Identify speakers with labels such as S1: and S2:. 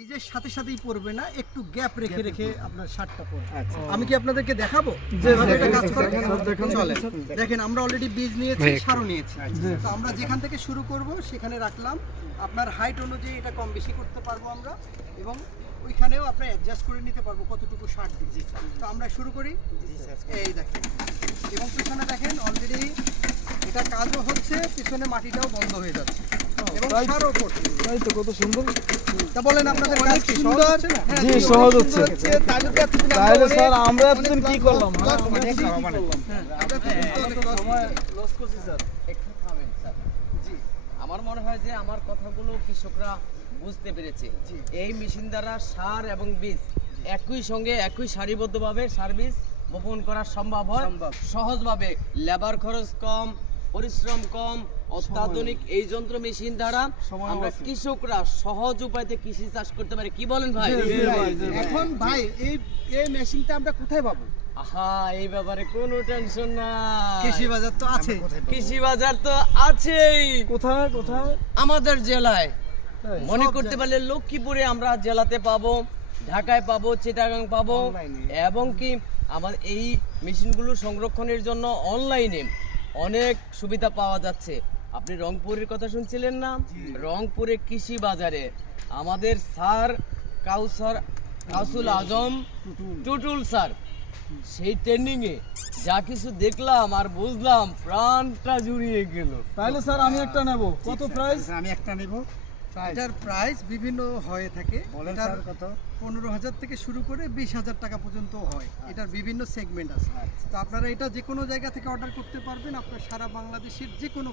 S1: নিজের সাথে সাথেই পরবে না একটু গ্যাপ রেখে রেখে আপনার শার্টটা পরবে।
S2: আচ্ছা।
S1: আমি কি আপনাদেরকে দেখাবো?
S2: জি,
S1: এভাবে এটা
S2: দেখেন,
S1: কাজ করে?
S2: দেখেন, দেখেন,
S1: চলে
S2: দেখেন।
S1: দেখেন আমরা অলরেডি বীজ নিয়েছি সারও নিয়েছি। তো আমরা যেখান থেকে শুরু করব সেখানে রাখলাম। আপনার হাইট অনুযায়ী এটা কম বেশি করতে পারব আমরা এবং ওইখানেও আপনার অ্যাডজাস্ট করে নিতে পারব কতটুকু শার্ট দিচ্ছি তো আমরা শুরু করি। এই দেখেন। এবং পিছনে দেখেন অলরেডি এটা কাজও হচ্ছে পিছনে মাটিটাও বন্ধ হয়ে যাচ্ছে। এবং সারও করছে
S2: তাই তো কত সুন্দর।
S1: তা বলেন আপনাদের কাজ কি? সহজ হচ্ছে না?
S2: জি, সহজ হচ্ছে।
S1: তাহলে তো এতদিন আমরা
S2: স্যার এতদিন কি করলাম?
S3: মনে হয় যে আমার কথাগুলো কৃষকরা বুঝতে পেরেছে। এই মেশিন দ্বারা সার এবং বীজ একই সঙ্গে একই সারিবদ্ধভাবে সার বীজ বপন করা সম্ভব হয়। সহজভাবে লেবার খরচ কম পরিশ্রম কম অত্যাধুনিক এই যন্ত্র মেশিন দ্বারা আমরা কৃষকরা সহজ উপায়তে কৃষি চাষ করতে পারি। কি বলেন ভাই।
S1: এখন ভাই এই এই মেশিনটা আমরা কোথায় পাবো?
S3: আহা এই ব্যাপারে কোনো টেনশন না
S1: কৃষি বাজার তো আছে
S3: কৃষি বাজার তো আছেই।
S2: কোথায় কোথায়?
S3: আমাদের জেলায়। মনে করতে পারলে লক্ষ্মীপুরে আমরা জেলাতে পাবো ঢাকায় পাবো চিটাগাং পাবো এবং কি আমার এই মেশিনগুলো সংরক্ষণের জন্য অনলাইনে অনেক সুবিধা পাওয়া যাচ্ছে। আপনি রংপুরের কথা শুনছিলেন না? রংপুরে কৃষি বাজারে। আমাদের স্যার কাউসার কাউসুল আজম টুটুল স্যার সেই ট্রেন্ডিংয়ে এ যা কিছু দেখলাম আর বুঝলাম প্রাণটা জুড়িয়ে গেল।
S2: তাহলে স্যার আমি একটা নেব। কত প্রাইস
S4: আমি একটা নেব।
S1: এটার প্রাইস বিভিন্ন হয়ে থাকে। এটার
S4: কত?
S1: পনেরো হাজার থেকে শুরু করে বিশ হাজার টাকা পর্যন্ত হয়। এটার বিভিন্ন সেগমেন্ট আছে।
S4: আচ্ছা।
S1: তো আপনারা এটা যে কোনো জায়গা থেকে অর্ডার করতে পারবেন। আপনার সারা বাংলাদেশের যে কোনো